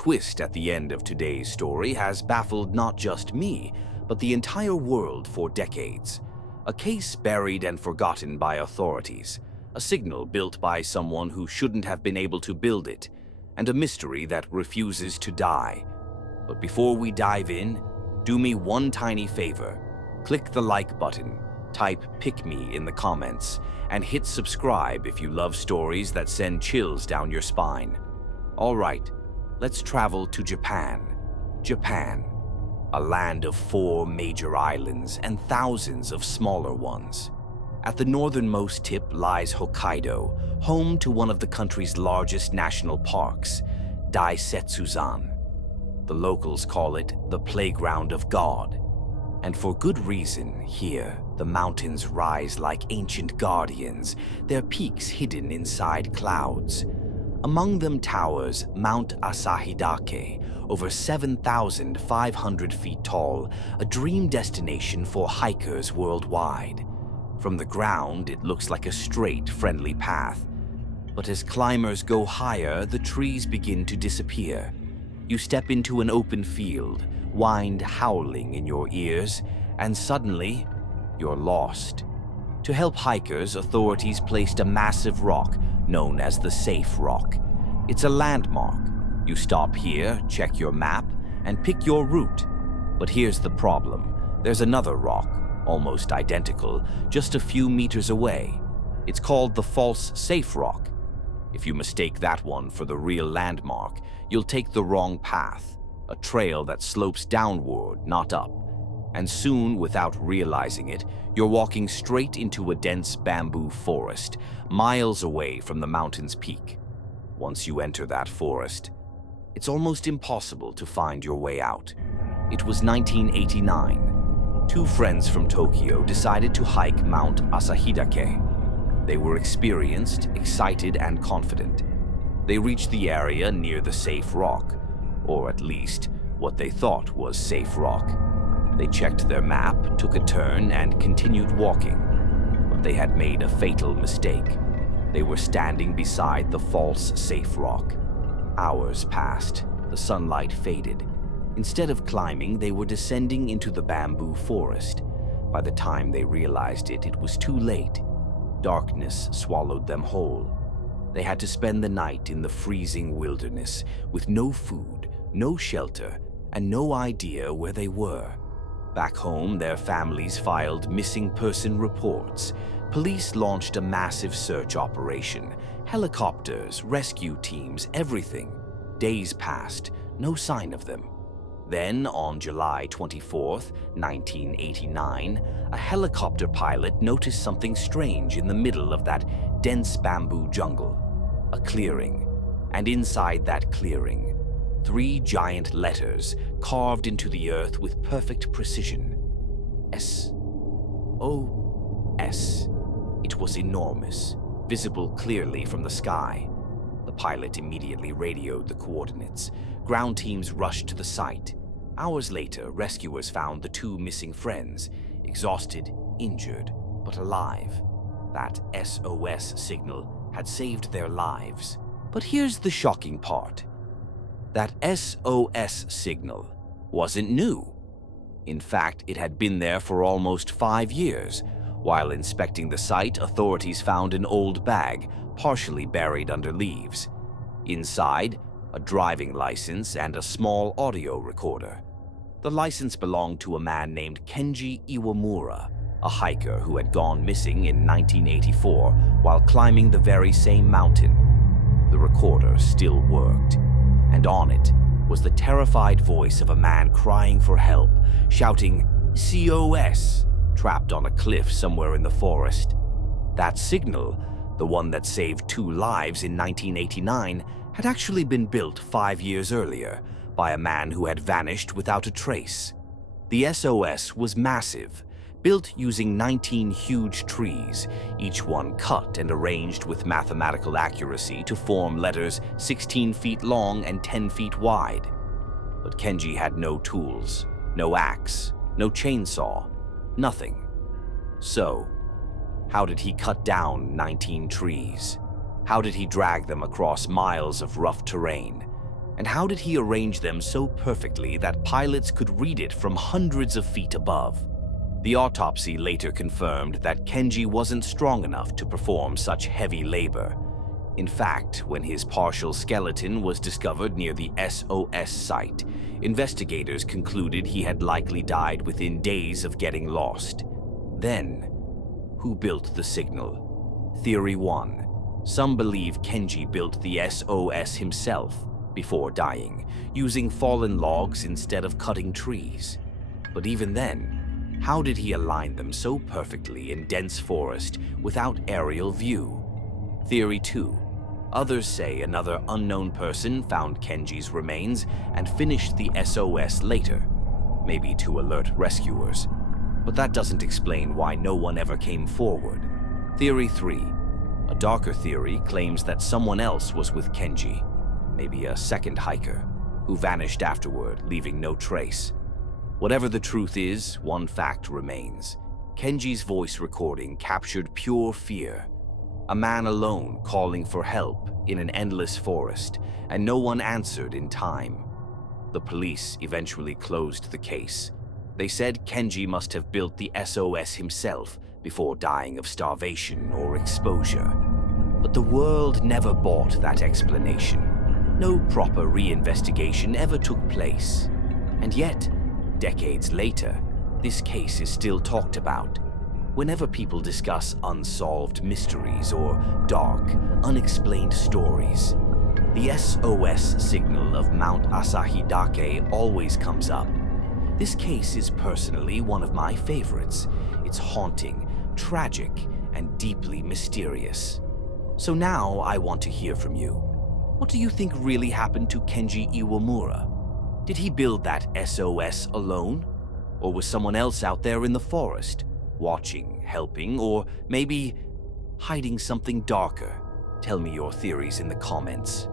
twist at the end of today's story has baffled not just me, but the entire world for decades. A case buried and forgotten by authorities, a signal built by someone who shouldn't have been able to build it, and a mystery that refuses to die. But before we dive in, do me one tiny favor. Click the like button, type "pick me" in the comments, and hit subscribe if you love stories that send chills down your spine. All right, let's travel to Japan. Japan, a land of 4 major islands and thousands of smaller ones. At the northernmost tip lies Hokkaido, home to one of the country's largest national parks, Daisetsuzan. The locals call it the playground of God. And for good reason. Here, the mountains rise like ancient guardians, their peaks hidden inside clouds. Among them towers Mount Asahidake, over 7,500 feet tall, a dream destination for hikers worldwide. From the ground, it looks like a straight, friendly path. But as climbers go higher, the trees begin to disappear. You step into an open field, wind howling in your ears, and suddenly, you're lost. To help hikers, authorities placed a massive rock known as the Safe Rock. It's a landmark. You stop here, check your map, and pick your route. But here's the problem. There's another rock, almost identical, just a few meters away. It's called the False Safe Rock. If you mistake that one for the real landmark, you'll take the wrong path, a trail that slopes downward, not up. And soon, without realizing it, you're walking straight into a dense bamboo forest, miles away from the mountain's peak. Once you enter that forest, it's almost impossible to find your way out. It was 1989. 2 friends from Tokyo decided to hike Mount Asahidake. They were experienced, excited, and confident. They reached the area near the Safe Rock, or at least what they thought was Safe Rock. They checked their map, took a turn, and continued walking. But they had made a fatal mistake. They were standing beside the False Safe Rock. Hours passed. The sunlight faded. Instead of climbing, they were descending into the bamboo forest. By the time they realized it, it was too late. Darkness swallowed them whole. They had to spend the night in the freezing wilderness, with no food, no shelter, and no idea where they were. Back home, their families filed missing person reports. Police launched a massive search operation. Helicopters, rescue teams, everything. Days passed, no sign of them. Then, on July 24th, 1989, a helicopter pilot noticed something strange in the middle of that dense bamboo jungle. A clearing. And inside that clearing, 3 giant letters carved into the earth with perfect precision. SOS. It was enormous, visible clearly from the sky. The pilot immediately radioed the coordinates. Ground teams rushed to the site. Hours later, rescuers found the 2 missing friends, exhausted, injured, but alive. That SOS signal had saved their lives. But here's the shocking part. That SOS signal wasn't new. In fact, it had been there for almost 5 years. While inspecting the site, authorities found an old bag, partially buried under leaves. Inside, a driving license and a small audio recorder. The license belonged to a man named Kenji Iwamura, a hiker who had gone missing in 1984 while climbing the very same mountain. The recorder still worked, and on it was the terrified voice of a man crying for help, shouting "COS," trapped on a cliff somewhere in the forest. That signal, the one that saved 2 lives in 1989, had actually been built 5 years earlier by a man who had vanished without a trace. The SOS was massive, built using 19 huge trees, each one cut and arranged with mathematical accuracy to form letters 16 feet long and 10 feet wide. But Kenji had no tools, no axe, no chainsaw, nothing. So, how did he cut down 19 trees? How did he drag them across miles of rough terrain? And how did he arrange them so perfectly that pilots could read it from hundreds of feet above? The autopsy later confirmed that Kenji wasn't strong enough to perform such heavy labor. In fact, when his partial skeleton was discovered near the SOS site, investigators concluded he had likely died within days of getting lost. Then, who built the signal? Theory 1. Some believe Kenji built the SOS himself before dying, using fallen logs instead of cutting trees. But even then, how did he align them so perfectly in dense forest without aerial view? Theory 2. Others say another unknown person found Kenji's remains and finished the SOS later, maybe to alert rescuers. But that doesn't explain why no one ever came forward. Theory 3. A darker theory claims that someone else was with Kenji, maybe a second hiker, who vanished afterward, leaving no trace. Whatever the truth is, one fact remains. Kenji's voice recording captured pure fear. A man alone calling for help in an endless forest, and no one answered in time. The police eventually closed the case. They said Kenji must have built the SOS himself before dying of starvation or exposure. But the world never bought that explanation. No proper reinvestigation ever took place. And yet, decades later, this case is still talked about. Whenever people discuss unsolved mysteries or dark, unexplained stories, the SOS signal of Mount Asahidake always comes up. This case is personally one of my favorites. It's haunting, tragic, and deeply mysterious. So now I want to hear from you. What do you think really happened to Kenji Iwamura? Did he build that SOS alone? Or was someone else out there in the forest, watching, helping, or maybe hiding something darker? Tell me your theories in the comments.